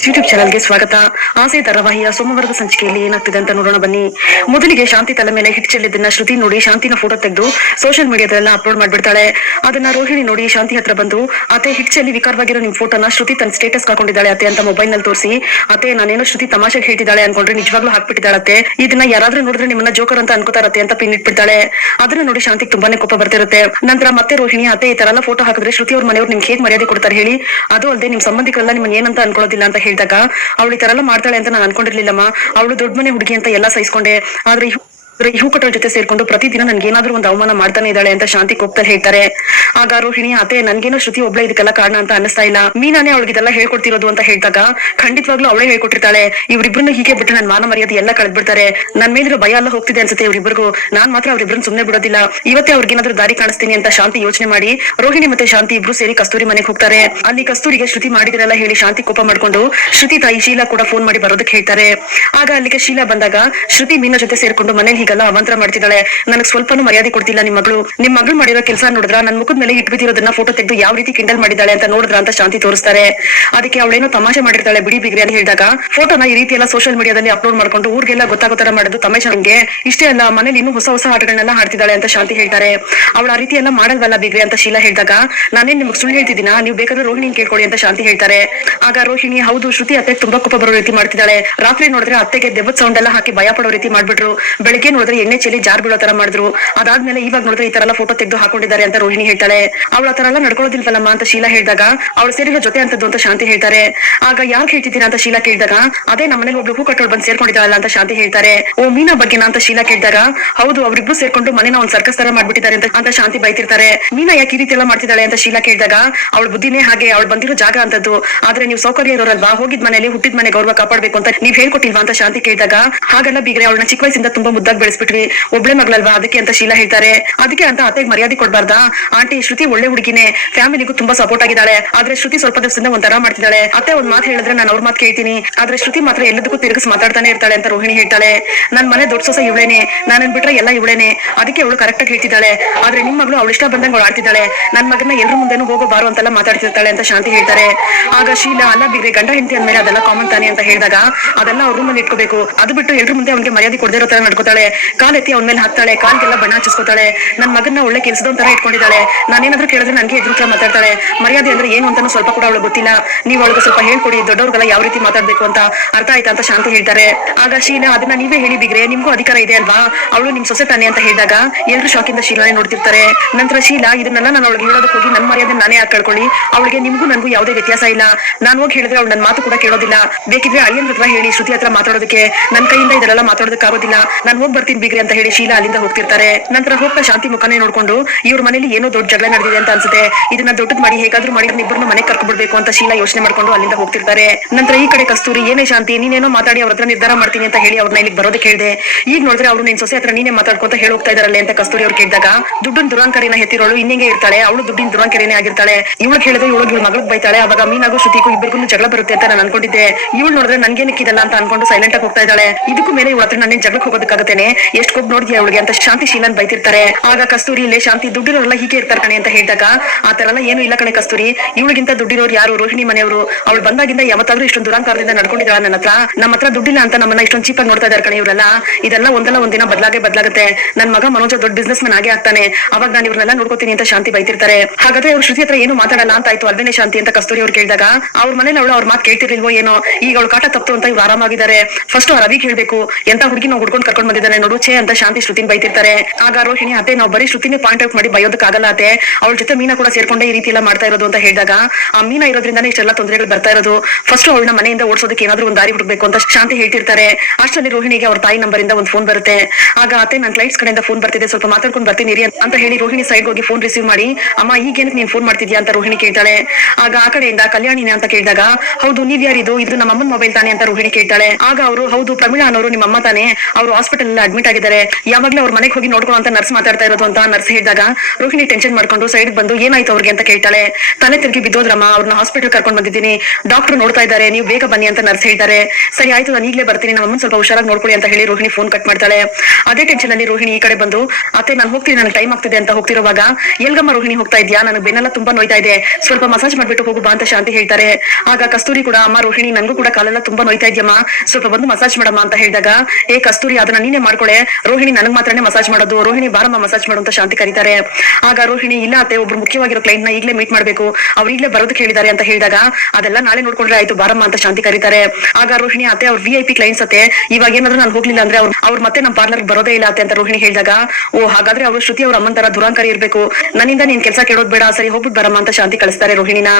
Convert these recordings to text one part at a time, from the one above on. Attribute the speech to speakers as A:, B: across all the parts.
A: YouTube ಚಾನಲ್ಗೆ ಸ್ವಾಗತ. ಆಸೆ ಧಾರಾವಾಹಿಯ ಸೋಮವಾರದ ಸಂಚಿಕೆಯಲ್ಲಿ ಏನಾಗ್ತಿದೆ ಅಂತ ನೋಡೋಣ ಬನ್ನಿ. ಮೊದಲಿಗೆ ಶಾಂತಿ ತಲೆ ಮೇಲೆ ಹಿಟ್ ಚೆಲ್ಲಿದ್ದನ್ನ ಶ್ರುತಿ ನೋಡಿ ಶಾಂತಿನ ಫೋಟೋ ತೆಗೆದು ಸೋಷಿಯಲ್ ಮೀಡಿಯಾದಲ್ಲೆಲ್ಲ ಅಪ್ಲೋಡ್ ಮಾಡ್ಬಿಡ್ತಾಳೆ. ಅದನ್ನ ರೋಹಿಣಿ ನೋಡಿ ಶಾಂತಿ ಹತ್ರ ಬಂದು ಅತೆ ಹಿಟ್ ಚೆಲ್ಲಿ ವಿಕಾರವಾಗಿರೋ ನಿಮ್ ಫೋಟೋನ ಶ್ರುತಿ ತನ್ನ ಸ್ಟೇಟಸ್ ಹಾಕೊಂಡಿದ್ದಾಳೆ ಅತ್ತೆ ಅಂತ ಮೊಬೈಲ್ನಲ್ಲಿ ತೋರಿಸಿ, ಅತ್ತೆ, ನಾನೇನೋ ಶ್ರುತಿ ತಮಾಷೆಗೆ ಹೇಳ್ತಿದ್ದಾಳೆ ಅನ್ಕೊಂಡ್ರೆ ನಿಜವಾಗ್ಲೂ ಹಾಕ್ಬಿಟ್ಟಿದ್ದಾಳತ್ತೆ ಇದನ್ನ ಯಾರಾದ್ರೂ ನೋಡಿದ್ರೆ ನಿಮ್ಮನ್ನ ಜೋಕರ್ ಅಂತ ಅನ್ಕೋತಾರತ್ತೆ ಅಂತ ಪಿನ್ ಇಟ್ಬಿಡ್ತಾಳೆ. ಅದನ್ನ ನೋಡಿ ಶಾಂತಿ ತುಂಬಾನೇ ಕೋಪ ಬರ್ತಿರುತ್ತೆ. ನಂತರ ಮತ್ತೆ ರೋಹಿಣಿ, ಅತ್ತೆ, ಈ ತರ ಎಲ್ಲ ಫೋಟೋ ಹಾಕಿದ್ರೆ ಶ್ರುತಿ ಅವ್ರ ಮನೆಯವ್ರು ನಿಮ್ಗೆ ಹೇಗೆ ಮರ್ಯಾದೆ ಕೊಡ್ತಾರೆ ಹೇಳಿ? ಅದು ಅಲ್ಲದೆ ನಿಮ್ ಸಂಬಂಧಿಕರೆಲ್ಲ ನಿಮ್ಮನ್ನ ಏನಂತ ಅನ್ಕೊಳ್ಳೋದಿಲ್ಲ ಅಂತ ಹೇಳಿದಾಗ, ಅವಳು ಈ ತರ ಎಲ್ಲ ಮಾಡ್ತಾಳೆ ಅಂತ ನಾನು ಅನ್ಕೊಂಡಿರ್ಲಿಲ್ಲಮ್ಮ. ಅವಳು ದೊಡ್ಡ ಮನೆ ಹುಡುಗಿ ಅಂತ ಎಲ್ಲ ಸಹಿಸ್ಕೊಂಡೆ. ಆದ್ರೆ ಹೂಕಟ್ಟೋಳ ಜೊತೆ ಸೇರ್ಕೊಂಡು ಪ್ರತಿದಿನ ನನ್ಗೆ ಏನಾದ್ರು ಒಂದು ಅವಮಾನ ಮಾಡ್ತಾನೆ ಇದ್ದಾಳೆ ಅಂತ ಶಾಂತಿ ಕೋಪದಲ್ಲಿ ಹೇಳ್ತಾರೆ. ಆಗ ರೋಹಿಣಿ, ಅತ್ತೆ, ನನ್ಗೇನೋ ಶ್ರುತಿ ಒಬ್ಳೆ ಇದಕ್ಕೆಲ್ಲ ಕಾರಣ ಅಂತ ಅನಿಸ್ತಾ ಇಲ್ಲ. ಮೀನಾನೇ ಇದೆಲ್ಲ ಹೇಳ್ಕೊಡ್ತಿರೋದು ಅಂತ ಹೇಳಿದಾಗ ಖಂಡಿತವಾಗ್ಲೂ ಅವಳೇ ಹೇಳ್ಕೊಟ್ಟಿರ್ತಾಳೆ. ಇವ್ರಿಬ್ರು ಹೀಗೆ ಬಿಟ್ಟು ನನ್ನ ಮಾನ ಮರ್ಯಾದೆ ಎಲ್ಲ ಕಳೆದ್ಬಿಡ್ತಾರೆ. ನನ್ ಮೇಲಿರೋ ಭಯ ಎಲ್ಲ ಹೋಗ್ತಿದೆ ಅನ್ಸುತ್ತೆ ಇವ್ರಿಬ್ರಿಗೂ. ನಾನ್ ಮಾತ್ರ ಅವ್ರಿಬ್ರನ್ನ ಸುಮ್ನೆ ಬಿಡೋದಿಲ್ಲ. ಇವತ್ತೇ ಏನಾದ್ರು ದಾರಿ ಕಾಣಿಸ್ತೀನಿ ಅಂತ ಶಾಂತಿ ಯೋಚನೆ ಮಾಡಿ ರೋಹಿಣಿ ಮತ್ತೆ ಶಾಂತಿ ಇಬ್ರು ಸೇರಿ ಕಸ್ತೂರಿ ಮನೆಗೆ ಹೋಗ್ತಾರೆ. ಅಲ್ಲಿ ಕಸ್ತೂರಿಗೆ ಶ್ರುತಿ ಮಾಡಿದ್ರೆಲ್ಲ ಹೇಳಿ ಶಾಂತಿ ಕೋಪ ಮಾಡ್ಕೊಂಡು ಶ್ರುತಿ ತಾಯಿ ಶೀಲಾ ಕೂಡ ಫೋನ್ ಮಾಡಿ ಬರೋದಕ್ಕೆ ಹೇಳ್ತಾರೆ. ಆಗ ಅಲ್ಲಿಗೆ ಶೀಲಾ ಬಂದಾಗ ಶ್ರುತಿ ಮೀನ ಜೊತೆ ಸೇರ್ಕೊಂಡು ಮನೇಲಿ ಹೀಗೆಲ್ಲ ಅವಂತರ ಮಾಡ್ತಿದ್ದಾಳೆ. ನನಗೆ ಸ್ವಲ್ಪನೂ ಮರ್ಯಾದೆ ಕೊಡ್ತಿಲ್ಲ ನಿಮ್ ಮಗಳು. ನಿಮ್ ಮಗಳು ಮಾಡಿರೋ ಕೆಲಸ ನೋಡಿದ್ರ ನನ್ ಮುಖದ ಮೇಲೆ ಇಟ್ಬಿಟ್ಟಿರೋದನ್ನ ಫೋಟೋ ತೆಗೆದು ಯಾವ ರೀತಿ ಕಿಂಡಲ್ ಮಾಡಿದ್ದಾಳೆ ಅಂತ ನೋಡಿದ್ರ ಅಂತ ಶಾಂತಿ ತೋರಿಸ್ತಾರೆ. ಅದಕ್ಕೆ ಅವಳೇನೋ ತಮಾಷೆ ಮಾಡಿರ್ತಾಳೆ ಬಿಡಿ ಬಿಗ್ರಿ ಅಂತ ಹೇಳಿದಾಗ. ಫೋಟೋನ ಈ ರೀತಿ ಎಲ್ಲ ಸೋಷಿಯಲ್ ಮೀಡಿಯಾದಲ್ಲಿ ಅಪ್ಲೋಡ್ ಮಾಡ್ಕೊಂಡು ಊರಿಗೆಲ್ಲ ಗೊತ್ತಾಗೋ ತರ ಮಾಡೋದು ತಮಾಷೆ ನಂಗೆ. ಇಷ್ಟೇ ಅಲ್ಲ, ಮನೇಲಿ ಇನ್ನು ಹೊಸ ಹೊಸ ಆಟಗಳನ್ನೆಲ್ಲ ಆಡ್ತಿದ್ದಾಳೆ ಅಂತ ಶಾಂತಿ ಹೇಳ್ತಾರೆ. ಅವಳ ಆ ರೀತಿ ಎಲ್ಲ ಮಾಡಲ್ವಲ್ಲ ಬಿಗ್ರಿ ಅಂತ ಶೀಲಾ ಹೇಳಿದಾಗ. ನಾನೇ ನಿಮ್ಗೆ ಸುಳ್ಳು ಹೇಳ್ತಿದ್ದೀನ? ನೀವು ಬೇಕಾದ್ರೆ ರೋಹಿಣಿ ಕೇಳ್ಕೊಳ್ಳಿ ಅಂತ ಶಾಂತಿ ಹೇಳ್ತಾರೆ. ಆಗ ರೋಹಿಣಿ, ಹೌದು, ಶ್ರುತಿ ಅತ್ತೆ ತುಂಬಾ ಕೋಪ ಬರೋ ರೀತಿ ಮಾಡ್ತಿದ್ದಾಳೆ. ರಾತ್ರಿ ನೋಡಿದ್ರೆ ಅತ್ತೆಗೆ ದೆವ್ವದ ಸೌಂಡ್ ಎಲ್ಲ ಹಾಕಿ ಭಯ ಪಡೋ ರೀತಿ ಮಾಡ್ಬಿಟ್ರು. ಬೆಳಿಗ್ಗೆ ನೋಡಿದ್ರೆ ಎಣ್ಣೆ ಚೆಲ್ಲಿ ಜಾರ್ ಬೀಳೋ ತರ ಮಾಡಿದ್ರು. ಅದಾದ್ಮೇಲೆ ಇವಾಗ ನೋಡಿದ್ರೆ ಈ ತರ ಎಲ್ಲ ಫೋಟೋ ತೆಗೆದು ಹಾಕೊಂಡಿದ್ದಾರೆ ಅಂತ ರೋಹಿಣಿ ಹೇಳ್ತಾಳೆ. ಅವಳ ತರ ಎಲ್ಲ ನಡ್ಕೊಳ್ಳೋದಿಲ್ವಲ್ಲಮ್ಮ ಅಂತ ಶೀಲಾ ಹೇಳಿದಾಗ, ಅವಳು ಸೇರಿರೋ ಜೊತೆ ಅಂತದ್ದು ಅಂತ ಶಾಂತಿ ಹೇಳ್ತಾರೆ. ಆಗ ಯಾರು ಹೇಳ್ತಿದ್ದೀರಾ ಅಂತ ಶೀಲಾ ಕೇಳಿದಾಗ, ಅದೇ ನಮ್ಮನೇಲಿ ಒಬ್ಳು ಹೂ ಬಂದು ಸೇರ್ಕೊಂಡಿದ್ದಾಳಲ್ಲ ಅಂತ ಶಾಂತಿ ಹೇಳ್ತಾರೆ. ಓ, ಮೀನಾ ಬಗ್ಗೆನಾ ಅಂತ ಶೀಲಾ ಕೇಳಿದಾಗ, ಹೌದು, ಅವ್ರಿಬ್ರು ಸೇರ್ಕೊಂಡು ಮನೇನ ಒಂದ್ ಸರ್ಕಸ್ ತರ ಮಾಡ್ಬಿಟ್ಟಿದ್ದಾರೆ ಅಂತ ಅಂತ ಶಾಂತಿ ಬೈತಿರ್ತಾರೆ. ಮೀನಾ ಯಾಕೆ ಈ ರೀತಿ ಎಲ್ಲ ಮಾಡ್ತಿದ್ದಾಳೆ ಅಂತ ಶೀಲಾ ಕೇಳಿದಾಗ, ಅವಳ ಬುದ್ಧಿನೇ ಹಾಗೆ, ಅವಳು ಬಂದಿರೋ ಜಾಗ ಅಂತದ್ದು. ಆದ್ರೆ ನೀವು ಸೌಕರ್ಯ ಇರೋರಲ್ವಾ? ಹೋಗಿದ್ ಮನೇಲಿ ಹುಟ್ಟಿದ ಮನೆ ಗೌರವ ಕಾಪಾಡ್ಬೇಕು ಅಂತ ನೀವ್ ಹೇಳ್ಕೊಟ್ಟಿಲ್ವಾ ಅಂತ ಶಾಂತಿ ಕೇಳಿದಾಗ, ಹಾಗೆಲ್ಲ ಬೀಗ್ರೆ ಅವಳನ್ನ ಚಿಕ್ಕ ವಯಸ್ಸಿಂದ ತುಂಬಾ ಮುದ್ದಾಗಿ ಬೆಳೆಸ್ಬಿಟ್ವಿ ಒಬ್ಳೆ ಮಗಳಲ್ವಾ? ಅದಕ್ಕೆ ಅಂತ ಶೀಲಾ ಹೇಳ್ತಾರೆ. ಅದಕ್ಕೆ ಅಂತ ಅತ್ತೆಗೆ ಮರ್ಯಾದೆ ಕೊಡ್ಬಾರ್ದಾ? ಆಂಟಿ, ಶ್ರುತಿ ಒಳ್ಳೆ ಹುಡುಗಿನೇ. ಫ್ಯಾಮಿಲಿಗೂ ತುಂಬಾ ಸಪೋರ್ಟ್ ಆಗಿದ್ದಾಳೆ. ಆದ್ರೆ ಶ್ರುತಿ ಸ್ವಲ್ಪ ದಿವಸದಿಂದ ಒಂಥರ ಮಾಡ್ತಿದ್ದಾಳೆ. ಅತ್ತೆ ಒಂದ್ ಮಾತು ಹೇಳಿದ್ರೆ ನಾನು ಅವ್ರ ಮಾತು ಕೇಳ್ತೀನಿ. ಆದ್ರೆ ಶ್ರುತಿ ಮಾತ್ರ ಎಲ್ಲದಕ್ಕೂ ತಿರುಗಿಸ್ ಮಾತಾಡ್ತಾನೆ ಇರ್ತಾಳೆ ಅಂತ ರೋಹಿಣಿ ಹೇಳ್ತಾಳೆ. ನನ್ ಮನೆ ದೊಡ್ಡ ಸೊಸ ಇವಳೇನೆ. ನಾನು ಬಿಟ್ರೆ ಎಲ್ಲ ಇವಳೇನೆ. ಅದಕ್ಕೆ ಅವಳು ಕರೆಕ್ಟ್ ಆಗಿ ಹೇಳ್ತಿದ್ದಾಳೆ. ಆದ್ರೆ ನಿಮ್ ಮಗಳು ಅವಳು ಇಷ್ಟ ಬಂದಂಗೆ ಅವಳು ಆಡ್ತಿದ್ದಾಳೆ. ನನ್ ಮಗನ ಎಲ್ರ ಮುಂದೆನೂ ಹೋಗೋ ಬಾರು ಅಂತೆಲ್ಲ ಮಾತಾಡ್ತಿರ್ತಾಳೆ ಅಂತ ಶಾಂತಿ ಹೇಳ್ತಾರೆ. ಆಗ ಶೀಲಾ, ಅಲ್ಲ ಬಿಗ್ರೆ ಗಂಡ ಹೆಂಡತಿ ಅಂದ್ಮೇಲೆ ಅದೆಲ್ಲ ಕಾಮನ್ ತಾನೆ ಅಂತ ಹೇಳಿದಾಗ ಅದೆಲ್ಲ ಅವ್ರ ರೂಮಲ್ಲಿ ಇಟ್ಕೋಬೇಕು. ಅದು ಬಿಟ್ಟು ಎಲ್ರ ಮುಂದೆ ಅವ್ನಿಗೆ ಮರ್ಯಾದೆ ಕೊಡದೇ ಇರೋ ತರ ನಡ್ಕೋತಾಳೆ. ಕಾಲ್ ಎತ್ತಿ ಅವನ ಮೇಲೆ ಹಾಕ್ತಾಳೆ, ಕಾಲ್ಗೆಲ್ಲ ಬಣ್ಣ ಹಚ್ಚಿಸ್ಕೊತಾಳೆ ನನ್ ಮಗನ ಒಳ್ಳೆ ಕೆಲಸದ ತರ ಇಟ್ಕೊಂಡಿದ್ದಾಳೆ, ನಾನೇನಾದ್ರೂ ಕೇಳಿದ್ರೆ ನನಗೆ ಎದುರು ಮಾತಾಡ್ತಾಳೆ, ಮರ್ಯಾದೆ ಅಂದ್ರೆ ಏನು ಅಂತಾನು ಸ್ವಲ್ಪ ಕೂಡ ಅವಳು ಗೊತ್ತಿಲ್ಲ, ನೀವು ಅವಳಿಗೆ ಸ್ವಲ್ಪ ಹೇಳ್ಕೊಡಿ, ದೊಡ್ಡವ್ರಿಗೆಲ್ಲ ಯಾವ ರೀತಿ ಮಾತಾಡ್ಬೇಕು ಅಂತ ಅರ್ಥ ಆಯ್ತಾ ಅಂತ ಶಾಂತಿ ಹೇಳ್ತಾರೆ. ಆಗ ಶೀಲಾ ಅದನ್ನ ನೀವೇ ಹೇಳಿ ಬಿಗ್ರೆ, ನಿಮ್ಗೂ ಅಧಿಕಾರ ಇದೆ ಅಲ್ವಾ? ಅವಳು ನಿಮ್ ಸೊಸೆ ತಾನೆ ಅಂತ ಹೇಳಿದಾಗ ಎಲ್ರು ಶಾಕಿಂದ ಶೀಲಾನೇ ನೋಡ್ತಿರ್ತಾರೆ. ನಂತರ ಶೀಲಾ, ಇದನ್ನೆಲ್ಲ ನಾನು ಅವಳಿಗೆ ಹೇಳೋದಕ್ಕೆ ಹೋಗಿ ನನ್ನ ಮರ್ಯಾದೆ ನಾನೇ ಯಾಕೆ ಕಳ್ಕೊಳ್ಳಿ? ಅವಳಿಗೆ ನಿಮ್ಗೂ ನನಗೂ ಯಾವುದೇ ವ್ಯತ್ಯಾಸ ಇಲ್ಲ. ನಾನು ಹೋಗಿ ಹೇಳಿದ್ರೆ ಅವಳು ನನ್ನ ಮಾತು ಕೂಡ ಕೇಳೋದಿಲ್ಲ. ಬೇಕಿದ್ರೆ ಅಳಿಯನ್ ಹತ್ರ ಹೇಳಿ, ಶ್ರುತಿ ಹತ್ರ ಮಾತಾಡೋದಕ್ಕೆ ನನ್ನ ಕೈಯಿಂದ ಇದೆಲ್ಲ ಮಾತಾಡೋದಕ್ಕೆ ಆಗೋದಿಲ್ಲ. ನಾನು ಹೋಗಿ ಬರ್ತೀನಿ ಬಿಗ್ರಿ ಅಂತ ಹೇಳಿ ಶೀಲಾ ಅಲ್ಲಿಂದ ಹೋಗ್ತಿರ್ತಾರೆ. ನಂತರ ಹೋಗ್ತಾ ಶಾಂತಿ ಮುಖಾನೇ ನೋಡ್ಕೊಂಡು, ಇವ್ರ ಮನೇಲಿ ಏನೋ ದೊಡ್ಡ ಜಗಳ ನಡೆದಿದೆ ಅಂತ ಅನ್ಸುತ್ತೆ. ಇದನ್ನ ದೊಡ್ಡದ್ ಮಾಡಿ ಹೇಗಾದ್ರೂ ಮಾಡಿ ಇಬ್ಬರನ್ನು ಮನೆ ಕರ್ಕೊಂಡು ಬಿಡ್ಬೇಕು ಅಂತ ಶೀಲಾ ಯೋಚನೆ ಮಾಡ್ಕೊಂಡು ಅಲ್ಲಿಂದ ಹೋಗ್ತಿರ್ತಾರೆ. ನಂತರ ಈ ಕಡೆ ಕಸ್ತೂರಿ, ಏನೇ ಶಾಂತಿ, ನೀನೇನೋ ಮಾತಾಡಿ ಅವ್ರ ಹತ್ರ ನಿರ್ಧಾರ ಮಾಡ್ತೀನಿ ಅಂತ ಹೇಳಿ ಅವ್ರನ್ನ ಇಲ್ಲಿ ಬರೋದಕ್ಕೆ ಹೇಳಿದೆ. ಈಗ ನೋಡಿದ್ರೆ ಅವ್ರು ನಿನ್ ಸೊಸೆ ಹತ್ರ ನೀನೇ ಮಾತಾಡ್ಕೊಂತ ಹೇಳಿ ಹೋಗ್ತಾ ಇದಾರಲ್ಲ ಅಂತ ಕಸ್ತೂರಿ ಅವ್ರು ಕೇಳಿದಾಗ, ದುಡ್ಡಿನ ದುರಾಂಕರಿನ ಹೆತ್ತಿರೋಳು ಇನ್ನೇಗೆ ಇರ್ತಾಳೆ, ಅವಳು ದುಡ್ಡಿನ ದುರಾಂಕರಿನೇ ಆಗಿರ್ತಾಳೆ. ಇವಳು ಹೇಳಿದ್ರೆ ಇವಳು ಇವಳು ಮಗಳಿಗೆ ಬೈತಾಳೆ ಅವಾಗ ಮೀನಾಗೂ ಶ್ರುತಿಗೂ ಇಬ್ಬರಿಗೂ ಜಗಳ ಬರುತ್ತೆ ಅಂತ ನಾನು ಅನ್ಕೊಂಡಿದ್ದೆ. ಇವಳು ನೋಡಿದ್ರೆ ನನ್ಗೆ ನಿಕ್ಕಿದಲ್ಲ ಅಂತ ಅನ್ಕೊಂಡು ಸೈಲೆಂಟ್ ಆಗಿ ಹೋಗ್ತಾ ಇದ್ದಾಳೆ. ಇದಕ್ಕೂ ಮೇಲೆ ಇವಳ ಹತ್ರ ನನ್ನ ಜಗಳಕ್ಕೆ ಹೋಗೋದಕ್ಕಾಗತ್ತೇನೆ? ಎಷ್ಟು ಕೊಬ್ಬು ನೋಡಿದ್ಯಾ ಅವಳಿಗೆ ಅಂತ ಶಾಂತಿ ಶೀಲನ್ ಬೈತಿರ್ತಾರೆ. ಆಗ ಕಸ್ತೂರಿ ಇಲ್ಲೇ ಶಾಂತಿ ದುಡ್ಡಿರೋರೆಲ್ಲ ಹೀಗೆ ಇರ್ತಾರೆ ಕಣೆ ಅಂತ ಹೇಳಿದಾಗ ಆ ತರ ಎಲ್ಲ ಏನು ಇಲ್ಲ ಕಣೆ ಕಸ್ತೂರಿ. ಇವಳಿಗಿಂತ ದುಡ್ಡಿರೋರು ಯಾರು? ರೋಹಿಣಿ ಮನೆಯವರು. ಅವಳು ಬಂದಾಗಿಂದ ಯಾವತ್ತಾದ್ರೂ ಇಷ್ಟೊಂದು ದುರಾಂಕಾರದಿಂದ ನಡ್ಕೊಂಡಿದ್ದಾಳ ನನ್ನ ಹತ್ರ? ನಮ್ಮ ಹತ್ರ ದುಡ್ಡಿಲ್ಲ ಅಂತ ನಮ್ಮನ್ನ ಇಷ್ಟೊಂದು ಚೀಪಾಗಿ ನೋಡ್ತಾ ಇದ್ದಾರೆ ಕಣೆ ಇವರೆಲ್ಲ. ಇದೆಲ್ಲ ಒಂದಲ್ಲ ಒಂದಿನ ಬದಲಾಗೆ ಬದಲಾಗುತ್ತೆ. ನನ್ನ ಮಗ ಮನೋಜ ದೊಡ್ಡ ಬಿಸ್ನೆಸ್ ಮ್ಯಾನ್ ಆಗೇ ಆಗ್ತಾನೆ. ಅವಾಗ ನಾನು ಇವ್ರನ್ನೆಲ್ಲ ನೋಡ್ಕೋತೀನಿ ಅಂತ ಶಾಂತಿ ಬೈತಿರ್ತಾರೆ. ಹಾಗಾದ್ರೆ ಅವ್ರು ಶ್ರುತಿ ಹತ್ರ ಏನು ಮಾತಾಡಲ್ಲ ಅಂತ ಆಯ್ತು ಅಲ್ವೇನೆ ಶಾಂತಿ ಅಂತ ಕಸ್ತೂರಿ ಅವ್ರು ಕೇಳಿದಾಗ. ಅವ್ರ ಮನೇಲಿ ಅವಳು ಅವ್ರ ಮಾತು ಕೇಳ್ತಿರ್ಲಿಲ್ವೋ ಏನೋ? ಈಗ ಅವಳು ಕಾಟ ತಪ್ಪು ಅಂತ ಇವ್ರು ಆರಾಮಾಗಿದ್ದಾರೆ. ಫಸ್ಟ್ ರವಿಗೆ ಹೇಳ್ಬೇಕು. ಎಂತ ಹುಡುಗಿ ನಾವು ಹುಡ್ಕೊಂಡು ಕರ್ಕೊಂಡ್ ಬಂದಿದ್ದಾನೆ ನೋಡು, ಛೇ ಅಂತ ಶಾಂತಿ ಶ್ರುತಿನ್ ಬೈತಿರ್ತಾರೆ. ಆಗ ರೋಹಿಣಿ ಅತ್ತೆ ನಾವು ಬರೀ ಶ್ರುತಿನೇ ಪಾಯಿಂಟ್ ಔಟ್ ಮಾಡಿ ಬಯೋದಕ್ಕಾಗಲ್ಲ ಅತ್ತೆ ಅವಳ ಜೊತೆ ಮೀನಾ ಕೂಡ ಸೇರ್ಕೊಂಡೆ ಈ ರೀತಿ ಎಲ್ಲ ಮಾಡ್ತಾ ಇರೋದು ಅಂತ ಹೇಳಿದಾಗ, ಆ ಮೀನಾ ಇರೋದ್ರಿಂದಾನೇ ಇಷ್ಟೆಲ್ಲ ತೊಂದರೆಗಳು ಬರ್ತಾ ಇರೋದು. ಫಸ್ಟ್ ಅವಳನ್ನ ಮನೆಯಿಂದ ಓಡಿಸೋದಕ್ಕೆ ಏನಾದ್ರು ಒಂದು ದಾರಿ ಹುಡುಕ್ಬೇಕು ಅಂತ ಶಾಂತಿ ಹೇಳ್ತಿರ್ತಾರೆ. ಅಷ್ಟರಲ್ಲಿ ರೋಹಿಣಿಗೆ ಅವ್ರ ತಾಯಿ ನಂಬರ್ ಇಂದ ಒಂದು ಫೋನ್ ಬರುತ್ತೆ. ಆಗ ಅತ್ತೆ ನನ್ ಕ್ಲೈಂಟ್ಸ್ ಕಡೆಯಿಂದ ಫೋನ್ ಬರ್ತಿದೆ, ಸ್ವಲ್ಪ ಮಾತಾಡ್ಕೊಂಡು ಬರ್ತೀನಿ ಅಂತ ಹೇಳಿ ರೋಹಿಣಿ ಸೈಡ್ ಹೋಗಿ ಫೋನ್ ರಿಸೀವ್ ಮಾಡಿ, ಅಮ್ಮ ಈಗೇನಕ್ಕೆ ನೀನ್ ಫೋನ್ ಮಾಡ್ತಿದ್ಯಾ? ಅಂತ ರೋಹಿಣಿ ಕೇಳ್ತಾಳೆ. ಆಗ ಆ ಕಡೆಯಿಂದ ಕಲ್ಯಾಣಿನೇ ಅಂತ ಕೇಳಿದಾಗ, ಹೌದು ನೀವ್ ಯಾರಿದು ಇದು ನಮ್ಮ ಮೊಬೈಲ್ ತಾನೆ ಅಂತ ರೋಹಿಣಿ ಕೇಳ್ತಾಳೆ. ಆಗ ಅವರು, ಹೌದು, ಪ್ರಮೀಳಾ ಅನ್ನೋರು ನಿಮ್ಮ ಅಮ್ಮ ತಾನೆ. ಅವರು ಹಾಸ್ಪಿಟಲ್ ಅಡ್ಮಿಟ್ ಆಗಿದ್ದಾರೆ ಯಾವಾಗ್ಲೂ ಅವ್ರ ಮನೆಗೆ ಹೋಗಿ ನೋಡ್ಕೊಳ್ಳೋ ಅಂತ ನರ್ಸ್ ಮಾತಾಡ್ತಾ ಇರೋದು ಅಂತ ನರ್ಸ್ ಹೇಳಿದಾಗ ರೋಹಿಣಿ ಟೆನ್ಷನ್ ಮಾಡ್ಕೊಂಡು ಸೈಡ್ ಬಂದು ಏನಾಯ್ತು ಅವ್ರಿಗೆ ಅಂತ ಕೇಳ್ತಾಳೆ. ತಲೆ ತಿರುಗಿ ಬಿದ್ದೋದ್ರಮ್ಮ ಅವ್ರನ್ನ ಹಾಸ್ಪಿಟಲ್ ಕರ್ಕೊಂಡು ಬಂದಿದ್ದೀನಿ. ಡಾಕ್ಟರ್ ನೋಡ್ತಾ ಇದ್ದಾರೆ, ನೀವು ಬೇಗ ಬನ್ನಿ ಅಂತ ನರ್ಸ್ ಹೇಳ್ತಾರೆ. ಸರಿ, ಆಯ್ತು, ನಾನು ಈಗಲೇ ಬರ್ತೀನಿ ನಮ್ಮ ಸ್ವಲ್ಪ ಹುಷಾರಾಗಿ ನೋಡ್ಕೊಳ್ಳಿ ಅಂತ ಹೇಳಿ ರೋಹಿಣಿ ಫೋನ್ ಕಟ್ ಮಾಡ್ತಾಳೆ. ಅದೇ ಟೆನ್ಷನ್ ಅಲ್ಲಿ ರೋಹಿಣಿ ಈ ಕಡೆ ಬಂದು, ಅತ್ತೆ, ನಾನು ಹೋಗ್ತೀನಿ ನನಗೆ ಟೈಮ್ ಆಗ್ತಿದೆ ಅಂತ ಹೋಗ್ತಿರುವಾಗ, ಎಲ್ಗಮ್ಮ ರೋಹಿಣಿ ಹೋಗ್ತಾ ಇದ್ಯಾ? ನನಗೆ ಬೆನ್ನೆಲ್ಲ ತುಂಬಾ ನೋಯ್ತಾ ಇದೆ. ಸ್ವಲ್ಪ ಮಸಾಜ್ ಮಾಡ್ಬಿಟ್ಟು ಹೋಗು ಬಾ ಅಂತ ಶಾಂತಿ ಹೇಳ್ತಾರೆ. ಆಗ ಕಸ್ತೂರಿ ಕೂಡ, ಅಮ್ಮ ರೋಹಿಣಿ ನನಗೂ ಕೂಡ ಕಾಲೆಲ್ಲ ತುಂಬಾ ನೋಯ್ತಾ ಇದೆಯಮ್ಮ. ಸ್ವಲ್ಪ ಬಂದು ಮಸಾಜ್ ಮಾಡಮ್ಮ ಅಂತ ಹೇಳಿದಾಗ, ಏ ಕಸ್ತೂರಿ, ಅದನ್ನ ನೀನೇ ಮಾಡ್ಕೊಳೆ ರೋಹಿಣಿ ನನಗ್ ಮಾತ್ರನೇ ಮಸಾಜ್ ಮಾಡೋದು. ರೋಹಿಣಿ ಬಾರಮ್ಮ ಮಸಾಜ್ ಮಾಡು ಅಂತ ಶಾಂತಿ ಕರೀತಾರೆ. ಆಗ ರೋಹಿಣಿ, ಇಲ್ಲ ಅತ್ತೆ, ಒಬ್ರು ಮುಖ್ಯವಾಗಿರೋ ಕ್ಲೈಂಟ್ನ ಈಗಲೇ ಮೀಟ್ ಮಾಡ್ಬೇಕು. ಅವ್ರು ಈಗಲೇ ಬರೋದಕ್ಕೆ ಹೇಳಿದ್ದಾರೆ ಅಂತ ಹೇಳಿದಾಗ ಅದೆಲ್ಲ ನಾಳೆ ನೋಡ್ಕೊಂಡ್ರೆ ಆಯ್ತು, ಬಾರಮ್ಮ ಅಂತ ಶಾಂತಿ ಕರೀತಾರೆ. ಆಗ ರೋಹಿಣಿ, ಅತ್ತೆ, ಅವ್ರ ವಿ ಐ ಪಿ ಕ್ಲೈಂಟ್ಸ್ ಅತ್ತೆ. ಇವಾಗ ಏನಾದ್ರೂ ನಾನು ಹೋಗ್ಲಿಲ್ಲ ಅಂದ್ರೆ ಅವ್ರು ಅವ್ರು ಮತ್ತೆ ನಮ್ಮ ಪಾರ್ಲರ್ ಬರೋದೇ ಇಲ್ಲ ಅತ್ತೆ ಅಂತ ರೋಹಿಣಿ ಹೇಳಿದಾಗ, ಓ, ಹಾಗಾದ್ರೆ ಅವರು ಶ್ರುತಿ ಅವ್ರ ಅಮ್ಮನ್ ತರ ದುರಾಂಕಾರಿ ಇರ್ಬೇಕು. ನನ್ನಿಂದ ನೀನ್ ಕೆಲಸ ಕೇಳೋದ್ ಬೇಡ, ಸರಿ ಹೋಗ್ಬಿಟ್ಟು ಬರಮ್ಮ ಅಂತ ಶಾಂತಿ ಕಳಿಸ್ತಾರೆ ರೋಹಿಣಿನ.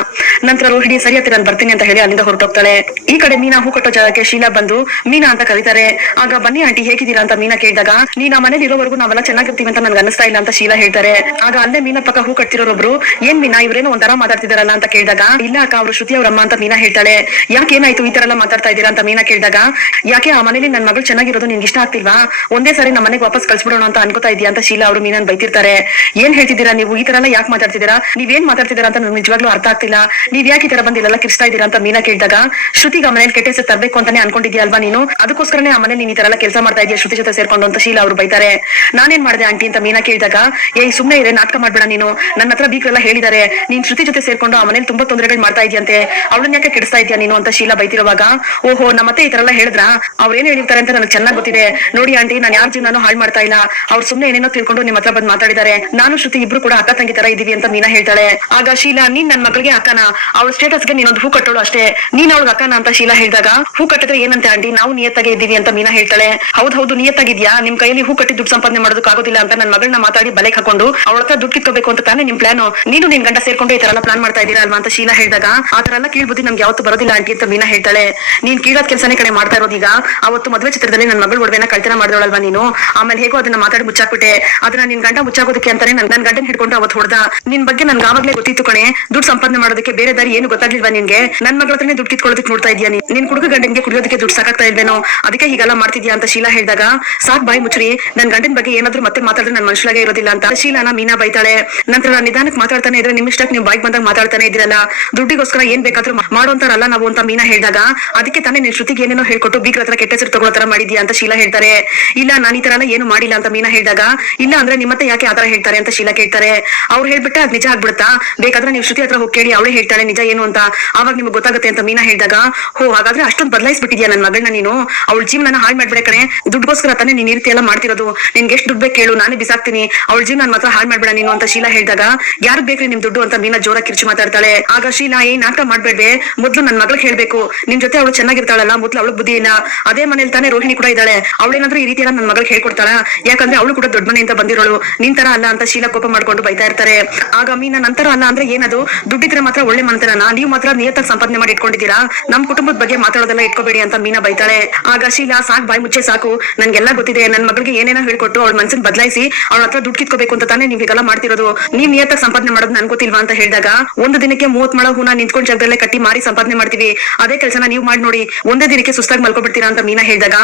A: ನಂತರ ರೋಹಿಣಿ, ಸರಿ ಅತ್ತೆ, ನಾನು ಬರ್ತೀನಿ ಅಂತ ಹೇಳಿ ಅಲ್ಲಿಂದ ಹೊರಟೋಗ್ತಾಳೆ. ಈ ಕಡೆ ಮೀನಾ ಹೂ ಕಟ್ಟೋ ಜಾಗಕ್ಕೆ ಶೀಲಾ ಬಂದು ಮೀನಾ ಅಂತ ಕರೀತಾರೆ. ಆಗ ಬನ್ನಿ ಆಂಟಿ, ಹೇಗಿದ್ದೀರಾ ಅಂತ ಮೀನಾ ಕೇಳಿದಾಗ, ನೀನ್ ಆ ಮನೇಲಿ ಇರೋವರೆಗೂ ನಾವೆಲ್ಲ ಚೆನ್ನಾಗಿರ್ತೀವಿ ಅಂತ ನನ್ಗೆ ಅನಿಸ್ತಾ ಇಲ್ಲ ಅಂತ ಶೀಲಾ ಹೇಳ್ತಾರೆ. ಆಗ ಅಲ್ಲೇ ಮೀನಾ ಪಕ್ಕ ಹೂ ಕಟ್ತಿರೋರೊಬ್ರು, ಏನ್ ಮೀನಾ, ಇವ್ರೇನೋ ಒಂಥರ ಮಾತಾಡ್ತಿದಾರಲ್ಲ ಅಂತ ಕೇಳಿದಾಗ, ಇಲ್ಲ ಅಕ್ಕ, ಅವ್ರು ಶ್ರುತಿ ಅವ್ರ ಅಮ್ಮ ಅಂತ ಮೀನಾ ಹೇಳ್ತಾಳೆ. ಯಾಕೆ ಏನಾಯ್ತು ಈ ತರ ಎಲ್ಲ ಮಾತಾಡ್ತಾ ಇದ್ದೀರಾ? ಅಂತ ಮೀನಾ ಕೇಳಿದಾಗ, ಯಾಕೆ ಆ ಮನೇಲಿ ನನ್ನ ಮಗಳು ಚೆನ್ನಾಗಿರೋದು ನಿನ್ಗೆ ಇಷ್ಟ ಆಗ್ತಿಲ್ವಾ? ಒಂದೇ ಸಾರಿ ನಮ್ಮ ಮನೆಗೆ ವಾಪಸ್ ಕಳ್ಸ್ಬಿಡೋಣ ಅಂತ ಅನ್ಕೋತಾ ಇದೆಯಾ ಅಂತ ಶೀಲಾ ಅವರು ಮೀನನ್ ಬೈತಿರ್ತಾರೆ. ಏನ್ ಹೇಳ್ತಿದ್ದೀರಾ ನೀವು? ಈ ತರ ಎಲ್ಲ ಯಾಕೆ ಮಾತಾಡ್ತಿದ್ದೀರಾ? ನೀವೇನ್ ಮಾತಾಡ್ತಿದ್ದೀರಾ ಅಂತ ನನ್ಗೆ ನಿಜವಾಗ್ಲೂ ಅರ್ಥ ಆಗ್ತಿಲ್ಲ. ನೀವ್ ಯಾಕೆ ಈ ತರ ಬಂದು ಇಲ್ಲೆಲ್ಲ ಕಿರ್ಸ್ತಾ ಇದ್ದೀರಾ? ಅಂತ ಮೀನಾ ಕೇಳಿದಾಗ, ಶ್ರುತಿಗೆ ಆ ಮನೇಲಿ ಕೆಟ್ಟ ತರಬೇಕು ಅಂತಾನೆ ಅನ್ಕೊಂಡಿದ್ಯಾ ಅಲ್ವಾ ನೀನು? ಅದಕ್ಕೋಸ್ಕರನೇ ಆ ಮನೇಲಿ ನೀನ್ ಈ ತರ ಎಲ್ಲ ಕೆಲಸ ಮಾಡ್ತಾ ಇದೀಯ? ಶ್ರುತಿ ಜೊತೆ ಸೇರ್ಕೊಂಡು ಅಂತ ಶೀಲಾ ಅವರು ಬೈತಾರೆ. ನಾನೇನ್ ಮಾಡಿದೆ ಆಂಟಿ ಅಂತ ಮೀನಾ ಕೇಳಿದಾಗ ಏ ಸುಮ್ನೆ ಇದೆ ನಾಟಕ ಮಾಡ್ಬೇಡ ನೀನು. ನನ್ನ ಹತ್ರ ಬೀಕರೆಲ್ಲ ಹೇಳಿದಾರೆ. ನೀನ್ ಶ್ರುತಿ ಜೊತೆ ಸೇರ್ಕೊಂಡು ಆ ಮನೇಲಿ ತುಂಬಾ ತೊಂದರೆಗಳು ಮಾಡ್ತಾ ಇದೆಯಂತೆ ಅವಳನ್ನ ಯಾಕೆ ಕೆಡಿಸ್ತಾ ಇದೆಯಾ ನೀನು? ಅಂತ ಶೀಲಾ ಬೈತಿರುವಾಗ, ಓಹೋ ನಮ್ಮತ್ತೆ ಈ ತರ ಎಲ್ಲ ಹೇಳಿದ್ರ? ಅವ್ರು ಏನ್ ಹೇಳಿರ್ತಾರೆ ಅಂತ ನನಗೆ ಚೆನ್ನಾಗಿ ಗೊತ್ತಿದೆ. ನೋಡಿ ಆಂಟಿ, ನಾನು ಯಾರ ಜೀವನ ಹಾಳು ಮಾಡ್ತಾ ಇಲ್ಲ. ಅವ್ರು ಸುಮ್ನೆ ಏನೇನೋ ತಿಳ್ಕೊಂಡು ನಿಮ್ಮ ಹತ್ರ ಬಂದು ಮಾತಾಡಿದ್ದಾರೆ ನಾನು, ಶ್ರುತಿ ಇಬ್ರು ಕೂಡ ಅಕ್ಕ ತಂಗಿ ತರ ಇದೀವಿ ಅಂತ ಮೀನಾ ಹೇಳ್ತಾಳೆ. ಆಗ ಶೀಲಾ, ನೀನ್ ನನ್ ಮಗಳಿಗೆ ಅಕ್ಕನ? ಅವಳ ಸ್ಟೇಟಸ್ಗೆ ನೀನೊಂದು ಹೂ ಕಟ್ಟೋಳು ಅಷ್ಟೇ. ನೀನ್ ಅವಳಿಗೆ ಅಕ್ಕನ? ಅಂತ ಶೀಲಾ ಹೇಳಿದಾಗ, ಹೂ ಕಟ್ಟಿದ್ರೆ ಏನಂತೆ ಆಂಟಿ? ನಾವು ನಿಯತ್ತಾಗೆ ಇದ್ದೀವಿ ಅಂತ ಮೀನಾ ಹೇಳ್ತಾಳೆ. ಹೌದ್, ಹೌದು ನಿಯತ್ತಾಗಿದ್ಯಾ ನಿಮ್ ಕೈಯಲ್ಲಿ ಹೂ ಕಟ್ಟಿ ದುಡ್ಡು ಸಂಪಾದನೆ ಮಾಡೋದಕ್ಕಾಗೋದಿಲ್ಲ ಅಂತ ನನ್ನ ಮಗಳನ್ನ ಮಾತಾಡಿ ಬಲೆಗೆ ಹಾಕೊಂಡು ಅವಳ ಹತ್ರ ದುಡ್ಡು ಕಿತ್ಕೋಬೇಕು ಅಂತ ತಾನೇ ನಿಮ್ ಪ್ಲಾನ್ ನೀನು ನಿನ್ ಗಂಡ ಸೇರ್ಕೊಂಡು ಈ ತರ ಪ್ಲಾನ್ ಮಾಡ್ತಾ ಇದೀರಾ ಅಲ್ವಾ ಅಂತ ಶೀಲಾ ಹೇಳಿದಾಗ. ಆ ತರ ಎಲ್ಲ ಕೀಳ್ಬುದ್ದಿ ನಮ್ಗೆ ಯಾವತ್ತು ಬರೋದಿಲ್ಲ ಆಂಟಿ ಅಂತ ಮೀನಾ ಹೇಳ್ತಾಳೆ. ನೀನ್ ಕೀಳಾದ ಕೆಲಸನೇ ಕಡೆ ಮಾಡ್ತಾ ಇರೋದೀಗ ಅವತ್ತು ಮದುವೆ ಚಿತ್ರದಲ್ಲಿ ನನ್ನ ಮಗಳು ಒಡವೆನ ಕಳ್ತನ ಮಾಡಿದಳಲ್ವಾ ನೀನು? ಆಮೇಲೆ ಹೇಗೋ ಅದನ್ನ ಮಾತಾಡಿ ಮುಚ್ಚಾಕ್ಬಿಟ್ಟೆ. ಅದನ್ನ ನಿನ್ ಗಂಡ ಮುಚ್ಚಾಗೋದಕ್ಕೆ ಅಂತಾನೆ ನನ್ ನನ್ ಗಂಡನ್ ಹಿಡ್ಕೊಂಡು ಅವತ್ತು ಹೊಡೆದ. ನಿನ್ ಬಗ್ಗೆ ನನ್ಗೆ ಆವಾಗ್ಲೇ ಗೊತ್ತಿತ್ತು ಕಣೆ. ದುಡ್ಡು ಸಂಪಾದನೆ ಮಾಡೋದಕ್ಕೆ ಬೇರೆ ದಾರಿ ಏನು ಗೊತ್ತಾಗ್ಲಿಲ್ವಾ ನಿನ್ಗೆ? ನನ್ನ ಮಗಳ ಹತ್ರನೇ ದುಡ್ಡು ಕಿತ್ಕೊಳ್ಳೋದಕ್ಕೆ ನೋಡ್ತಾ ಇದೀಯ ನೀನ್? ಕುಡುಕ ಗಂಡನ್ಗೆ ಕುಡಿಯೋದಕ್ಕೆ ದುಡ್ಡು ಸಾಕಾಗ್ತಾ ಇಲ್ವೇನೋ? ಅದಕ್ಕೆ ಹೀಗೆಲ್ಲ ಮಾಡ್ತಿದ್ಯಾ ಅಂತ ಶೀಲಾ ಹೇಳಿದಾಗ. ಸಾಕ್ ಬಾಯಿ ಮುಚ್ಚ್ರಿ. ನನ್ ಗಂಡನ್ ಬಗ್ಗೆ ಏನಾದ್ರು ಮತ್ತೆ ಮಾತಾಡಿದ್ರೆ ನನ್ ಮನುಷ್ಯಲಾಗೆ ಇರೋದಿಲ್ಲ ಅಂತ. ಶೀಲಾನ ಮೀನಾ ಬೈತಾಳೆ. ನಂತರ ನಿಧಾನಕ್ಕೆ ಮಾತಾಡ್ತಾನೆ ಇದ್ರೆ ನಿಮ್ ಇಷ್ಟಕ್ಕೆ ನೀವು ಬಾಯ್ಗೆ ಬಂದಾಗ ಮಾತಾಡ್ತಾನೆ ಇದ್ರಲ್ಲ ದುಡ್ಡಿಗೋಸ್ಕರ ಏನ್ ಬೇಕಾದ್ರೂ ಮಾಡೋಂತಾರಲ್ಲ ನಾವು ಅಂತ ಮೀನಾ ಹೇಳಿದಾಗ. ಅದಕ್ಕೆ ತಾನೇ ನಿನ್ ಶ್ರುತಿಗೆ ಏನೇನೋ ಹೇಳ್ಕೊಟ್ಟು ಬೀಗ್ರ ಹತ್ರ ಕೆಟ್ಟ ಹೆಸರು ತಗೊಳ್ಳೋ ತರ ಮಾಡಿದ್ಯಾ ಅಂತ ಶೀಲಾ ಹೇಳ್ತಾರೆ. ಇಲ್ಲ, ನಾನು ಈ ತರ ಏನು ಮಾಡಿಲ್ಲ ಅಂತ ಮೀನಾ ಹೇಳಿದಾಗ. ಇಲ್ಲ ಅಂದ್ರೆ ನಿಮ್ಮತ್ತೆ ಯಾಕೆ ಆತರ ಹೇಳ್ತಾರೆ ಅಂತ ಶೀಲಾ ಕೇಳ್ತಾರೆ. ಅವ್ರು ಹೇಳ್ಬಿಟ್ಟೆ ಅದ್ ನಿಜ ಆಗ್ಬಿಡುತ್ತಾ? ಬೇಕಾದ್ರೆ ನೀವು ಶ್ರುತಿ ಹತ್ರ ಹೋಗಿ ಕೇಳಿ, ಅವಳೇ ಹೇಳ್ತಾಳೆ ನಿಜ ಏನು ಅಂತ. ಅವಾಗ ನಿಮ್ಗೆ ಗೊತ್ತಾಗುತ್ತೆ ಅಂತ ಮೀನಾ ಹೇಳಿದಾಗ. ಹೋ, ಹಾಗಾದ್ರೆ ಅಷ್ಟೊಂದು ಬದಲಾಯಿಸ್ಬಿಟ್ಟಿದ್ಯಾ ನನ್ನ ಮಗಳನ್ನ ನೀನು? ಅವಳ ಜೀವನ ಹಾಳು ಮಾಡ್ಬೇಡ ಕಡೆ ದುಡ್ಡುಗೋಸ್ಕರ ತಾನೇ ನೀನ್ ರೀತಿ ಎಲ್ಲ ಮಾಡ್ತಿರೋದು. ನಿನ್ಗೆ ಎಷ್ಟು ದುಡ್ಡು ಬೇಕು ಕೇಳು, ನಾನೇ ಬಿಸಾಕ್ತೀನಿ. ಅವಳ ಜೀವನ ಮಾತ್ರ ಹಾಳು ಮಾಡ್ಬೇಡ ನೀನು ಅಂತ ಶೀಲಾ ಹೇಳಿದಾಗ ಯಾರು ಬೇಕ್ರಿ ನಿಮ್ ದುಡ್ಡು? ಅಂತ ಮೀನಾ ಜೋರ ಕಿರ್ಚಿ ಮಾತಾಡ್ತಾಳೆ. ಆಗ ಶೀಲಾ ಏನ್ ನಾಟಕ ಮಾಡ್ಬೇಡ್ವೆ. ಮೊದ್ಲು ನನ್ ಮಗಳಿಗೆ ಹೇಳ್ಬೇಕು. ನಿಮ್ ಜೊತೆ ಅವಳು ಚೆನ್ನಾಗಿರ್ತಾಳಲ್ಲ, ಮೊದ್ಲು ಅವಳು ಬುದ್ಧಿನ ಅದೇ ಮನೇಲಿ ತಾನೇ ರೋಹಿಣಿ ಕೂಡ ಇದ್ದಾಳೆ. ಅವಳೇನಾದ್ರೂ ಈ ರೀತಿ ಎಲ್ಲ ನನ್ ಮಗಳಿಗೆ ಹೇಳ್ಕೊಡ್ತಾಳ? ಯಾಕಂದ್ರೆ ಅವಳು ಕೂಡ ದೊಡ್ಡ ಮನೆಯಿಂದ ಬಂದಿರೋಳು. ನಿನ್ ತರ ಅಲ್ಲ ಅಂತ ಶೀಲಾ ಕೋಪ ಮಾಡ್ಕೊಂಡು ಬೈತಾ ಇರ್ತಾರೆ. ಆಗ ಮೀನಾ ನಂತರ ಅಲ್ಲ ಅಂದ್ರೆ ಏನದು? ದುಡ್ಡಿದ್ರೆ ಮಾತ್ರ ಒಳ್ಳೆ ಮನತನ ನೀವು ಮಾತ್ರ ನಿಯತ್ತಾಗಿ ಸಂಪಾದನೆ ಮಾಡಿ ಇಟ್ಕೊಂಡಿದ್ದೀರಾ? ನಮ್ ಕುಟುಂಬದ ಬಗ್ಗೆ ಮಾತಾಡೋದೆಲ್ಲ ಇಟ್ಕೋಬೇಡಿ ಅಂತ ಮೀನಾ ಬೈತಾಳೆ. ಆಗ ಶೀಲಾ, ಸಾಕ್, ಬಾಯಿ ಮುಚ್ಚೆ ಸಾಕು. ನನ್ಗೆಲ್ಲ ಗೊತ್ತಿದೆ? ನನ್ನ ಮಗಳಿಗೆ ಏನೇನೋ ಹೇಳ್ಕೊಟ್ಟು ಅವಳ ಮನ್ಸಿನ ಬದಲಾಯಿಸಿ ಅವಳ ಹತ್ರ ದುಡ್ಡು ಕಿತ್ಕೋಬೇಕು ಅಂತ ತಾನೇ ನೀವು ಈಗೆಲ್ಲ ಮಾಡ್ತಿರೋದು. ನೀವ್ ನಿಯತ್ತಾಗಿ ಸಂಪಾದನೆ ಮಾಡೋದು ನನ್ ಗೊತ್ತಿಲ್ವಾ ಅಂತ ಹೇಳಿದಾಗ, ಒಂದು ದಿನಕ್ಕೆ ಮೂವತ್ ಮಳ ಹೂನ ನಿಂತ್ಕೊಂಡ್ ಜಾಗದಲ್ಲೇ ಕಟ್ಟಿ ಮಾರಿ ಸಂಪಾದನೆ ಮಾಡ್ತೀವಿ. ಅದೇ ಕೆಲಸನ ನೀವು ಮಾಡಿ ನೋಡಿ, ಒಂದೇ ದಿನಕ್ಕೆ ಸುಸ್ತಾಗಿ ಮಲ್ಕೊಬಿಡ್ತೀರಾ ಅಂತ ಮೀನಾ ಹೇಳಿದಾಗ,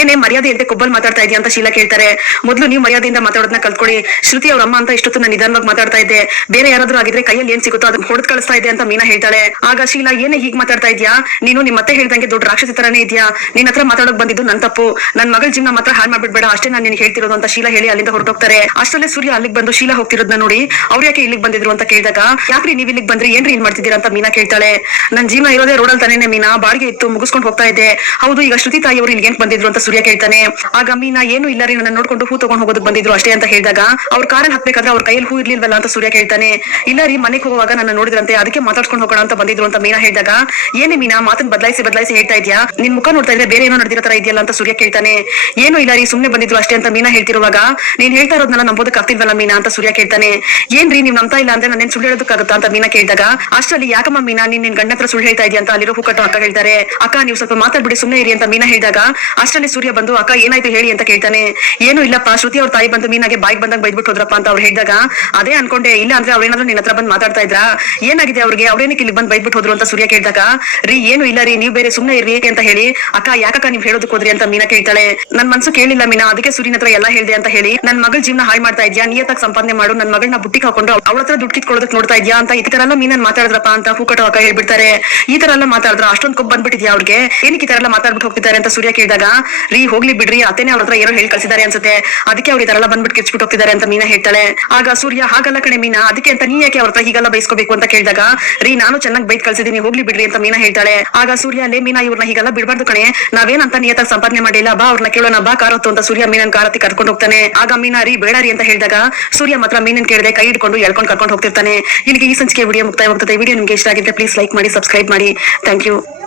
A: ಏನೇ ಮರ್ಯಾದೆ ಇಲ್ಲದೆ ಕೊಬ್ಬಲ್ ಮಾತಾಡ್ತಾ ಇದೆಯಾ ಅಂತ ಶೀಲಾ ಕೇಳ್ತಾರೆ. ಮೊದಲು ನೀವು ಮರ್ಯಾದೆಯಿಂದ ಮಾತಾಡೋದನ್ನ ಕಲ್ತ್ಕೊಳ್ಳಿ ಶ್ರುತಿ ಅವ್ರ ಅಮ್ಮ ಅಂತ ಇಷ್ಟೊತ್ತು ನಾನು ನಿಧಾನವಾಗಿ ಮಾತಾಡ್ತಾ ಇದ್ದೆ. ಬೇರೆ ಯಾರಾದ್ರೂ ಆಗಿದ್ರೆ ಕೈಯಲ್ಲಿ ಏನ್ ಸಿಗುತ್ತೋ ಅದನ್ನ ಹೊಡೆದ್ ಕಳಿಸ್ತಾ ಇದೆ ಅಂತ ಮೀನಾ ಹೇಳ್ತಾಳೆ. ಆಗ ಶೀಲಾ, ಏನೇ ಹೀಗ್ ಮಾತಾಡ್ತಾ ಇದ್ಯಾ? ನೀನು ನಿಮ್ಮ ಮತ್ತೆ ಹೇಳ್ದಂಗೆ ದೊಡ್ಡ ರಾಕ್ಷಸಿ ತರಾನೇ ಇದೆಯಾ? ನಿನ್ನ ಹತ್ರ ಮಾತಾಡೋಕ್ ಬಂದಿದ್ದು ನನ್ ತಪ್ಪು. ನನ್ ಮಗಳ ಜೀವನ ಮಾತ್ರ ಹಾಳು ಮಾಡ್ಬಿಡ್ಬೇಡ. ಅಷ್ಟೇ ನಾನು ನಿನ್ ಹೇಳ್ತಿರೋದು ಅಂತ ಶೀಲಾ ಹೇಳಿ ಅಲ್ಲಿಂದ ಹೊರಟೋಗ್ತಾರೆ. ಅಷ್ಟಲ್ಲೇ ಸೂರ್ಯ ಅಲ್ಲಿಗೆ ಬಂದು ಶೀಲಾ ಹೋಗ್ತಿರೋದನ್ನ ನೋಡಿ ಅವ್ರು ಯಾಕೆ ಇಲ್ಲಿಗೆ ಬಂದಿದ್ರು ಅಂತ ಕೇಳಿದಾಗ, ಯಾಕ್ರಿ ನೀವ್ ಇಲ್ಲಿಗೆ ಬಂದ್ರಿ? ಏನ್ರಿ ಇಲ್ಲಿ ಮಾಡ್ತಿದ್ದೀರಾ? ಅಂತ ಮೀನಾ ಕೇಳ್ತಾಳೆ. ನನ್ ಜೀವನ ಇರೋದೇ ರೋಡಲ್ ತಾನೇ ಮೀನಾ. ಬಾಡಿಗೆ ಇತ್ತು, ಮುಗಿಸ್ಕೊಂಡು ಹೋಗ್ತಾ ಇದ್ದೆ. ಹೌದು, ಈಗ ಶ್ರುತಿ ತಾಯಿ ಅವರು ಇಲ್ಲಿಗೆ ಬಂದಿದ್ರು ಅಂತ ಸೂರ್ಯ ಕೇಳ್ತಾನೆ. ಆಗ ಮೀನಾ, ಏನು ಇಲ್ಲ ರೀ ನನ್ನ ನೋಡ್ಕೊಂಡು ಹೂ ತಗೊಂಡ್ ಹೋಗೋದು ಬಂದಿದ್ರು ಅಷ್ಟೇ ಅಂತ ಹೇಳಿದಾಗ, ಅವ್ರ ಕಾರಲ್ಲಿ ಹಾಕ್ಬೇಕಾದ್ರೆ ಅವ್ರ ಕೈಯಲ್ಲಿ ಹೂ ಇರ್ಲಿಲ್ವಲ್ಲ ಅಂತ ಸೂರ್ಯ ಕೇಳ್ತಾನೆ. ಇಲ್ಲ ರೀ, ಮನೆಗೆ ಹೋಗುವಾಗ ನನ್ನ ನೋಡಿದ್ರಂತೆ. ಅದಕ್ಕೆ ಮಾತಾಡ್ಕೊಂಡು ಹೋಗೋಣ ಅಂತ ಬಂದಿದ್ರು ಅಂತ ಮೀನಾ ಹೇಳಿದಾಗ, ಏನೇ ಮೀನಾ ಮಾತನ್ನ ಬದಲಾಯಿಸಿ ಬದಲಾಯಿಸಿ ಹೇಳ್ತಾ ಇದ್ಯಾ? ನಿನ್ ಮುಖ ನೋಡ್ತಾ ಇದ್ರೆ ಬೇರೆ ಏನೋ ನಡೆದಿರೋ ತರ ಇದೆಯಲ್ಲ ಅಂತ ಸೂರ್ಯ ಕೇಳ್ತಾನೆ. ಏನು ಇಲ್ಲ ರೀ ಸುಮ್ನೆ ಬಂದಿದ್ರು ಅಷ್ಟೇ ಅಂತ ಮೀನಾ ಹೇಳ್ತಿರುವಾಗ. ನೀನ್ ಹೇಳ್ತಾ ಇರೋದನ್ನ ನಂಬೋದಕ್ಕೆ ಆಗ್ತಿಲ್ವಲ್ಲ ಮೀನಾ ಅಂತ ಸೂರ್ಯ ಕೇಳ್ತಾನೆ. ಏನ್ರಿ, ನೀವ್ ನಂಬ್ತಾ ಇಲ್ಲ ಅಂದ್ರೆ ನನ್ನ ಸುಳ್ಳು ಹೇಳೋದಕ್ಕಾಗುತ್ತಾ ಅಂತ ಮೀನಾ ಕೇಳಿದಾಗ. ಅಷ್ಟರಲ್ಲಿ ಯಾಕಮ್ಮ ಮೀನಾ, ನೀನ್ ನಿನ್ ಗಂಡ ಹತ್ರ ಸುಳ್ಳು ಹೇಳ್ತಾ ಇದೆಯಾ ಅಂತ ಅಲ್ಲಿರೋ ಹೂಕಟ್ಟು ಅಕ್ಕ ಹೇಳ್ತಾರೆ. ಅಕ್ಕ, ನೀವು ಸ್ವಲ್ಪ ಮಾತಾಡ್ಬಿಡಿ, ಸುಮ್ನೆ ಇರಿ ಅಂತ ಮೀನಾ ಹೇಳಿದಾಗ. ಅಷ್ಟರಲ್ಲಿ ಸೂರ್ಯ ಬಂದು, ಅಕ್ಕ, ಏನಾಯ್ತು ಹೇಳಿ ಅಂತ ಕೇಳ್ತಾನೆ. ಏನು ಇಲ್ಲಪ್ಪ, ಶ್ರುತಿ ಅವ್ರ ತಾಯಿ ಬಂದು ಮೀನಾಗೆ ಬಾಯ್ಗೆ ಬಂದಾಗ ಬೈದ್ಬಿಟ್ಟು ಹೋದ್ರಪ್ಪ ಅಂತ ಅವ್ರು ಹೇಳಿದಾಗ. ಅದೇ ಅನ್ಕೊಂಡೆ, ಇಲ್ಲ ಅಂದ್ರೆ ಅವ್ರೇನಾದ್ರೂ ನಿನ್ನ ಹತ್ರ ಬಂದು ಮಾತಾಡ್ತಾ ಇದ್ರಾ? ಏನಾಗಿದೆ ಅವ್ರಿಗೆ? ಅವ್ರೇನಕ್ಕೆ ಇಲ್ಲಿ ಬಂದು ಬೈದ್ಬಿಟ್ಟು ಹೋದ್ರು ಅಂತ ಸೂರ್ಯ ಕೇಳಿದಾಗ. ರೀ, ಏನು ಇಲ್ಲ ರೀ, ನೀವು ಬೇರೆ ಸುಮ್ನೆ ಇರ್ರಿ ಅಂತ ಹೇಳಿ. ಅಕ್ಕ, ಯಾಕಕ್ಕ ನೀವ್ ಹೇಳೋದಕ್ಕೆ ಹೋದ್ರಿ ಅಂತ ಮೀನಾ ಕೇಳ್ತಾಳೆ. ನನ್ ಮನ್ಸು ಮಾತು ಕೇಳಿಲ್ಲ ಮೀನಾ, ಅದಕ್ಕೆ ಸೂರ್ಯನ ಹತ್ರ ಎಲ್ಲ ಹೇಳ್ದೆ ಅಂತ ಹೇಳಿ ನನ್ನ ಮಗಳ ಜೀವನ ಹಾಳು ಮಾಡ್ತಾ ಇದ್ಯಾ? ನಿಯತ್ತಾಗಿ ಸಂಪಾದನೆ ಮಾಡು, ನನ್ ಮಗಳನ್ನ ಬುಟ್ಟಿಗೆ ಹಾಕೊಂಡು ಅವಳ ಹತ್ರ ದುಡ್ಡು ಕಿತ್ಕೊಳ್ಳೋದಕ್ಕೆ ನೋಡ್ತಾ ಇದ್ಯಾ ಅಂತ ಈ ತರ ಎಲ್ಲ ಮೀನನ್ ಮಾತಾಡಿದ್ರಪ್ಪ ಅಂತ ಹೂಕಟ ಹಾಕ ಹೇಳ್ಬಿಡ್ತಾರೆ. ಈ ತರ ಎಲ್ಲ ಮಾತಾಡಿದ್ರ ಅಷ್ಟೊಂದು ಕೊಬ್ಬ ಬಂದ್ಬಿಟ್ಟಿದ್ಯಾ ಅವ್ರಿಗೆ ಏನಕ್ಕೆ ಈ ತರ ಎಲ್ಲ ಮಾತಾಡ್ಬಿಟ್ಟು ಹೋಗ್ತಿದ್ದಾರೆ ಅಂತ ಸೂರ್ಯ ಕೇಳಿದಾಗ, ರೀ ಹೋಗ್ಲಿ ಬಿಡ್ರಿ ಅತೇನೆ ಅವ್ರ ಹತ್ರ ಏನೋ ಹೇಳಿ ಕಳ್ಸಿದ್ದಾರೆ ಅನ್ಸುತ್ತೆ. ಅದಕ್ಕೆ ಅವ್ರ ಈ ತರ ಎಲ್ಲ ಬಂದ್ಬಿಟ್ಟು ಕಿಚ್ಬಿಟ್ಟು ಹೋಗ್ತಿದ್ದಾರೆ ಅಂತ ಮೀನಾ ಹೇಳ್ತಾಳೆ. ಆಗ ಸೂರ್ಯ, ಹಾಗಲ್ಲ ಕಣೆ ಮೀನಾ, ಅದಕ್ಕೆ ಅಂತ ನೀ ಯಾಕೆ ಅವ್ರ ಹತ್ರ ಹೀಗೆಲ್ಲ ಬೈಸ್ಕೋಬೇಕು ಅಂತ ಕೇಳಿದಾಗ, ರೀ ನಾನು ಚೆನ್ನಾಗಿ ಬೈತ್ ಕಳ್ಸಿದೀನಿ ಹೋಗ್ಲಿ ಬಿಡ್ರಿ ಅಂತ ಮೀನಾ ಹೇಳ್ತಾಳೆ. ಆಗ ಸೂರ್ಯ ಅಲ್ಲೇ ಮೀನಾ ಇವ್ರನ್ನ ಹೀಗೆಲ್ಲ ಬಿಡಬಾರ್ದು ಕಣೆ. ನಾವೇನಂತ ನಿಯತ್ತಾಗಿ ಸಂಪಾದನೆ ಮಾಡಿಲ್ಲ, ಬಾ ಅವ್ರನ್ನ ಕೇಳೋಣ ಕಾರತ್ತು ಅಂತ ಸೂರ್ಯ ಮೀನನ್ ಕಾರತ್ತಿ ಕರ್ಕೊಂಡು ಹೋಗ್ತಾನೆ. ಆಗ ಮೀನಾ ರೀ ಬೇಡ ಅಂತ ಹೇಳಿದಾಗ ಸೂರ್ಯ ಮಾತ್ರ ಮೀನನ್ ಕೇಳಿದೆ ಕೈ ಹಿಡ್ಕೊಂಡು ಎಳ್ಕೊಂಡು ಕರ್ಕೊಂಡು ಹೋಗ್ತಿರ್ತಾನೆ. ಇಲ್ಲಿಗೆ ಈ ಸಂಚಿಕೆ ವಿಡಿಯೋ ಮುಕ್ತಾಯವಾಗ್ತದೆ. ವಿಡಿಯೋ ನಿಮ್ಗೆ ಇಷ್ಟ ಆಗಿದ್ರೆ ಪ್ಲೀಸ್ ಲೈಕ್ ಮಾಡಿ ಸಬ್ಸ್ಕ್ರೈಬ್ ಮಾಡಿ. Thank you